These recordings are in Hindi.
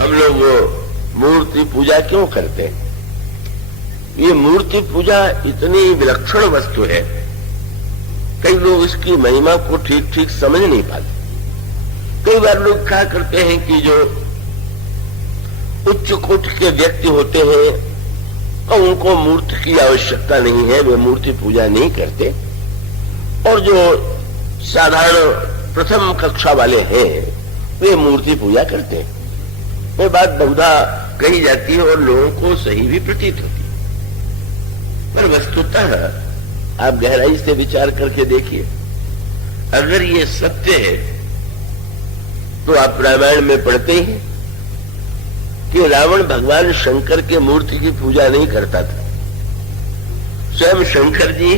हम लोग मूर्ति पूजा क्यों करते हैं? ये मूर्ति पूजा इतनी विलक्षण वस्तु है, कई लोग इसकी महिमा को ठीक ठीक समझ नहीं पाते। कई बार लोग क्या करते हैं कि जो उच्च कोटि के व्यक्ति होते हैं और उनको मूर्ति की आवश्यकता नहीं है, वे मूर्ति पूजा नहीं करते, और जो साधारण प्रथम कक्षा वाले हैं वे मूर्ति पूजा करते हैं। ये बात बहुधा कही जाती है और लोगों को सही भी प्रतीत होती है, पर वस्तुतः आप गहराई से विचार करके देखिए, अगर ये सत्य है तो आप रामायण में पढ़ते हैं कि रावण भगवान शंकर के मूर्ति की पूजा नहीं करता था। स्वयं शंकर जी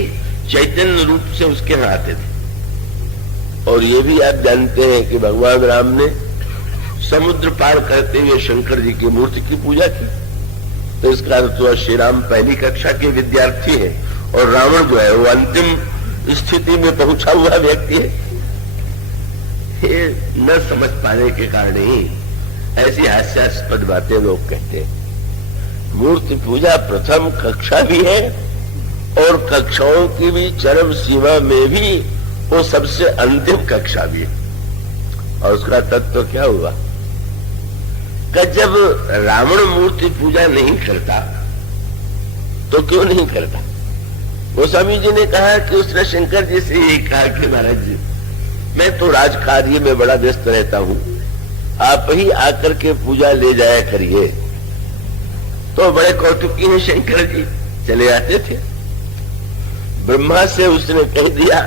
चैतन्य रूप से उसके यहाँ आते थे। और ये भी आप जानते हैं कि भगवान राम ने समुद्र पार करते हुए शंकर जी की मूर्ति की पूजा की। तो इसका अर्थ हुआ श्री राम पहली कक्षा के विद्यार्थी है और रावण जो है वो अंतिम स्थिति में पहुंचा हुआ व्यक्ति है। ये न समझ पाने के कारण ही ऐसी हास्यास्पद बातें लोग कहते हैं। मूर्ति पूजा प्रथम कक्षा भी है और कक्षाओं की भी चरम सीमा में भी वो सबसे अंतिम कक्षा भी है। और उसका तत्व क्या हुआ कि जब रावण मूर्ति पूजा नहीं करता तो क्यों नहीं करता? गोस्वामी जी ने कहा कि उसने शंकर जी से यही कहा कि महाराज जी, मैं तो राजकार्य में बड़ा व्यस्त रहता हूं, आप ही आकर के पूजा ले जाया करिए। तो बड़े कौतुकी हैं शंकर जी, चले आते थे। ब्रह्मा से उसने कह दिया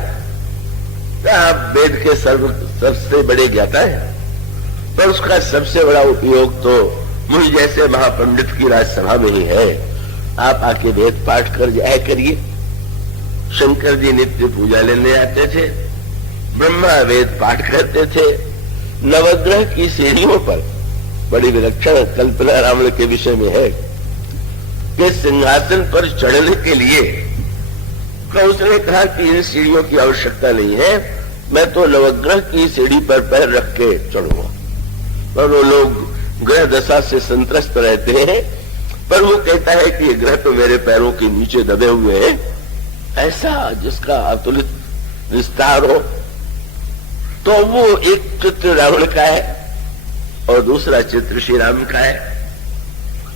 कि आप वेद के सबसे बड़े ज्ञाता हैं, पर उसका सबसे बड़ा उपयोग तो मुझ जैसे महापंडित की राजसभा में ही है। आप आके वेद पाठ कर जाया करिए। शंकर जी नित्य पूजा लेने आते थे, ब्रह्मा वेद पाठ करते थे। नवग्रह की सीढ़ियों पर बड़ी विलक्षण कल्पना रावण के विषय में है कि सिंहासन पर चढ़ने के लिए तो उसने कहा कि इन सीढ़ियों की आवश्यकता नहीं है, मैं तो नवग्रह की सीढ़ी पर पैर रख के चढ़ूंगा। पर वो लोग ग्रह दशा से संत्रस्त रहते हैं, पर वो कहता है कि ये ग्रह तो मेरे पैरों के नीचे दबे हुए हैं, ऐसा जिसका अतुलित विस्तार हो। तो वो एक चित्र रावण का है और दूसरा चित्र श्री राम का है,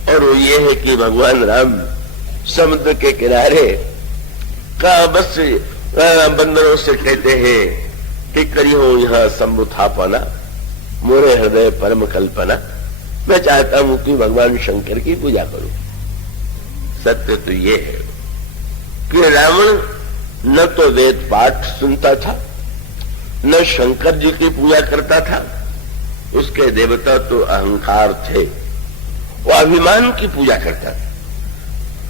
और वो ये है कि भगवान राम समुद्र के किनारे का बस बंदरों से कहते हैं कि करियो यहाँ संबुथापना मोरे हृदय परम कल्पना, मैं चाहता हूं कि भगवान शंकर की पूजा करूं। सत्य तो ये है कि रावण न तो वेद पाठ सुनता था, न शंकर जी की पूजा करता था। उसके देवता तो अहंकार थे, वो अभिमान की पूजा करता था।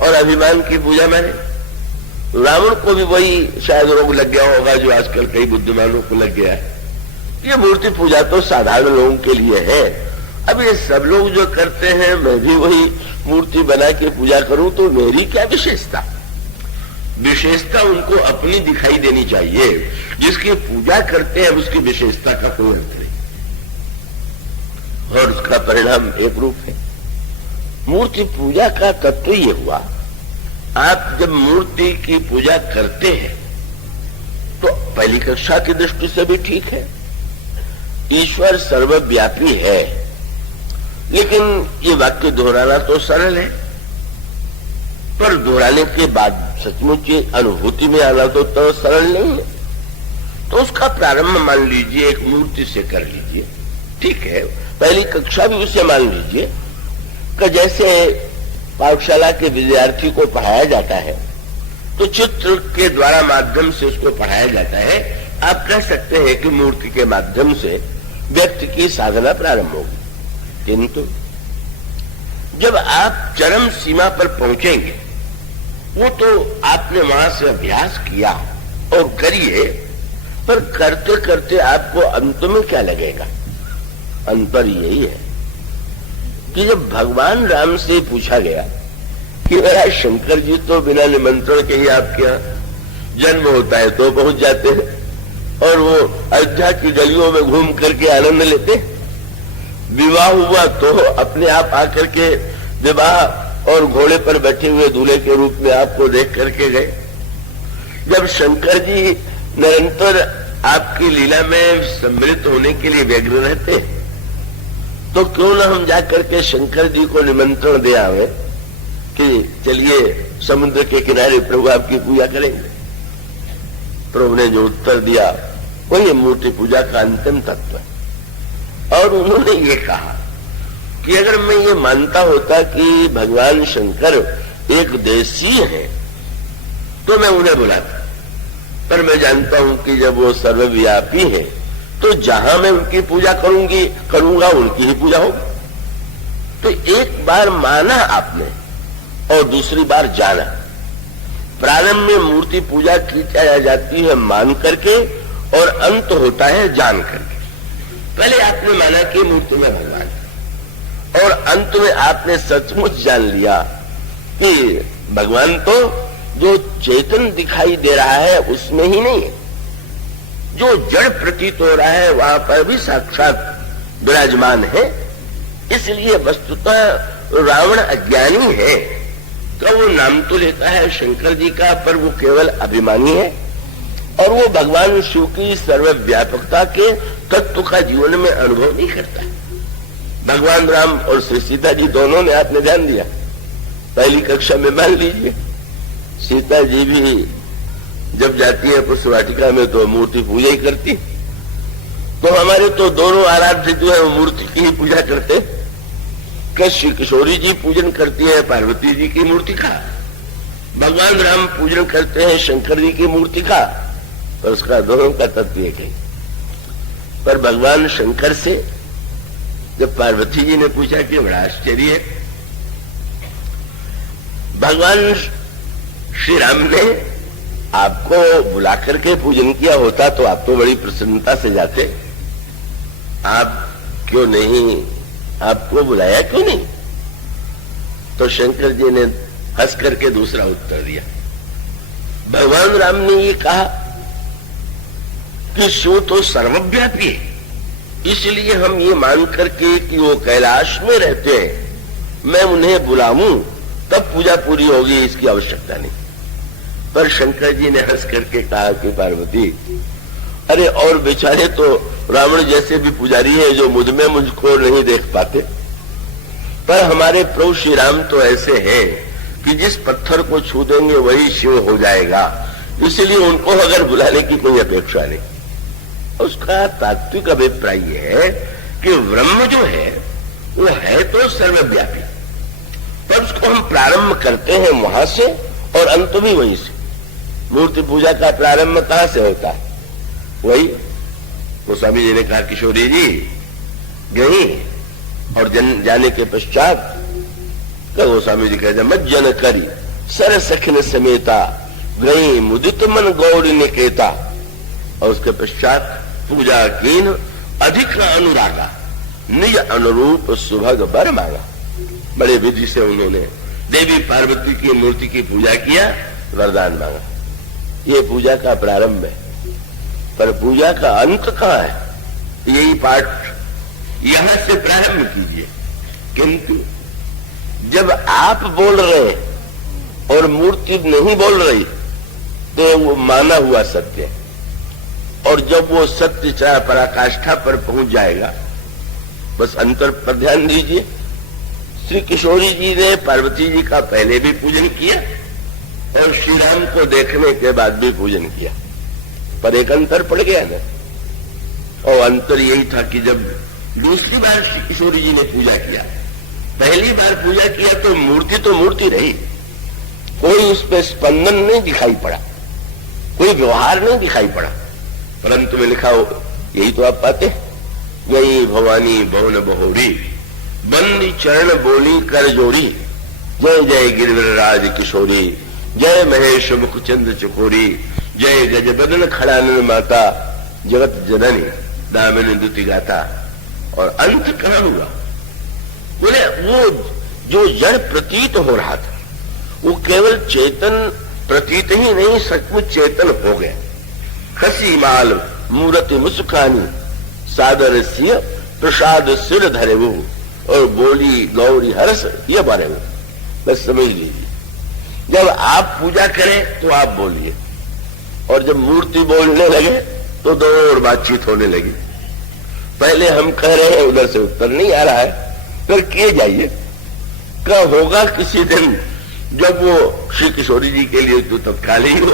और अभिमान की पूजा मैंने रावण को भी वही शायद रोग लग गया होगा जो आजकल कई बुद्धिमानों को लग गया है। ये मूर्ति पूजा तो साधारण लोगों के लिए है। अब ये सब लोग जो करते हैं, मैं भी वही मूर्ति बना के पूजा करूं तो मेरी क्या विशेषता? विशेषता उनको अपनी दिखाई देनी चाहिए। जिसकी पूजा करते हैं उसकी विशेषता का कोई अर्थ नहीं, और उसका परिणाम एक रूप है। मूर्ति पूजा का तत्व ये हुआ, आप जब मूर्ति की पूजा करते हैं तो पहली कक्षा की दृष्टि से भी ठीक है, ईश्वर सर्वव्यापी है। लेकिन ये वाक्य दोहराना तो सरल है, पर दोहराने के बाद सचमुच ये अनुभूति में आना तो सरल नहीं है। तो उसका प्रारंभ मान लीजिए एक मूर्ति से कर लीजिए, ठीक है। पहली कक्षा भी उसे मान लीजिए कि जैसे पाठशाला के विद्यार्थी को पढ़ाया जाता है तो चित्र के द्वारा माध्यम से उसको पढ़ाया जाता है। आप कह सकते हैं कि मूर्ति के माध्यम से व्यक्ति की साधना प्रारंभ होगी। किंतु जब आप चरम सीमा पर पहुंचेंगे, वो तो आपने वहां से अभ्यास किया और करिए, पर करते करते आपको अंत में क्या लगेगा? अंतर यही है कि जब भगवान राम से पूछा गया कि मेरा शंकर जी तो बिना निमंत्रण के ही आपके यहाँ जन्म होता है तो पहुंच जाते हैं और वो अयोध्या की गलियों में घूम करके आनंद लेते हैं, विवाह हुआ तो अपने आप आकर के विवाह और घोड़े पर बैठे हुए दूल्हे के रूप में आपको देख करके गए। जब शंकर जी निरंतर आपकी लीला में सम्मिलित होने के लिए व्यग्र रहते, तो क्यों न हम जाकर के शंकर जी को निमंत्रण दे आवे कि चलिए समुद्र के किनारे प्रभु आपकी पूजा करेंगे। प्रभु ने जो उत्तर दिया वही मूर्ति पूजा का अंतिम तत्व है। और उन्होंने ये कहा कि अगर मैं ये मानता होता कि भगवान शंकर एक देशी हैं तो मैं उन्हें बुलाता, पर मैं जानता हूं कि जब वो सर्वव्यापी है तो जहां मैं उनकी पूजा करूंगा उनकी ही पूजा होगी। तो एक बार माना आपने और दूसरी बार जाना। प्रारंभ में मूर्ति पूजा की जाती है मान करके और अंत होता है जान करके। पहले आपने माना कि मूर्ति में भगवान, और अंत में आपने सचमुच जान लिया कि भगवान तो जो चेतन दिखाई दे रहा है उसमें ही नहीं है, जो जड़ प्रतीत हो रहा है वहां पर भी साक्षात विराजमान है। इसलिए वस्तुतः रावण अज्ञानी है तो वो नाम तो लेता है शंकर जी का, पर वो केवल अभिमानी है और वो भगवान शिव की सर्वव्यापकता के तत्व का जीवन में अनुभव नहीं करता। भगवान राम और श्री सीता जी दोनों ने आपने ध्यान दिया। पहली कक्षा में मान लीजिए सीता जी भी जब जाती है पुष्पवाटिका में तो मूर्ति पूजा ही करती, तो हमारे तो दोनों आराध्य जो है वो मूर्ति की ही पूजा करते। श्री किशोरी जी पूजन करती है पार्वती जी की मूर्ति का, भगवान राम पूजन करते हैं शंकर जी की मूर्ति का, और उसका दोनों का तत्व एक है। पर भगवान शंकर से जब पार्वती जी ने पूछा कि बड़ा आश्चर्य है, भगवान श्री राम ने आपको बुला करके पूजन किया होता तो आप तो बड़ी प्रसन्नता से जाते, आप क्यों नहीं, आपको बुलाया क्यों नहीं? तो शंकर जी ने हंस करके दूसरा उत्तर दिया। भगवान राम ने ये कहा कि शिव तो सर्वव्यापी है, इसलिए हम ये मान करके कि वो कैलाश में रहते हैं, मैं उन्हें बुलाऊं तब पूजा पूरी होगी, इसकी आवश्यकता नहीं। पर शंकर जी ने हंस करके कहा कि पार्वती, अरे और बेचारे तो रावण जैसे भी पुजारी है जो मुझ में मुझको नहीं देख पाते, पर हमारे प्रभु श्री राम तो ऐसे हैं कि जिस पत्थर को छू देंगे वही शिव हो जाएगा, इसलिए उनको अगर बुलाने की कोई अपेक्षा नहीं। उसका तात्विक अभिप्राय है कि ब्रह्म जो है वो है तो सर्वव्यापी, पर उसको हम प्रारंभ करते हैं वहां से और अंत भी वहीं से। मूर्ति पूजा का प्रारंभ कहां से होता है? वही गोस्वामी जी ने कहा किशोरी जी गई और जाने के पश्चात गोस्वामी जी कहते मज्जन करी सर सखिन समेता गई मुदित मन गौरी निकेता, और उसके पश्चात पूजा कीन अधिक अनुरागा निज अनुरूप सुभग बर मांगा। बड़े विधि से उन्होंने देवी पार्वती की मूर्ति की पूजा किया, वरदान मांगा। ये पूजा का प्रारंभ है, पर पूजा का अंत कहां है? यही पाठ यहां से प्रारंभ कीजिए। किंतु जब आप बोल रहे और मूर्ति नहीं बोल रही तो वो माना हुआ सत्य है, और जब वो सत्य चाहे पराकाष्ठा पर पहुंच जाएगा, बस अंतर पर ध्यान दीजिए। श्री किशोरी जी ने पार्वती जी का पहले भी पूजन किया और श्री राम को देखने के बाद भी पूजन किया, पर एक अंतर पड़ गया ना, और अंतर यही था कि जब दूसरी बार श्री किशोरी जी ने पूजा किया, पहली बार पूजा किया तो मूर्ति रही, कोई उस पर स्पंदन नहीं दिखाई पड़ा, कोई व्यवहार नहीं दिखाई पड़ा, परंतु में लिखा हो यही तो आप पाते, यही भवानी भवन बहोरी बंदी चरण बोली कर जोरी, जय जय गिरिवरराज किशोरी, जय महेश मुखचंद चकोरी, जय गजबदन खड़ानन माता, जगत जननी दामिनी दुति गाता। और अंत कहां हुआ? बोले वो जो जड़ प्रतीत हो रहा था वो केवल चेतन प्रतीत ही नहीं, सचमुच चेतन हो गया। खसी माल मूर्ति मुस्कानी सादर सिय प्रसाद सिर धरे वो और बोली गौरी हरस ये बारे वो, बस समझ लीजिए। जब आप पूजा करें तो आप बोलिए, और जब मूर्ति बोलने लगे तो दोनों और बातचीत होने लगी। पहले हम कह रहे हैं, उधर से उत्तर नहीं आ रहा है, फिर किए जाइए। क्या होगा किसी दिन जब वो श्री किशोरी जी के लिए तो तत्काल ही हो।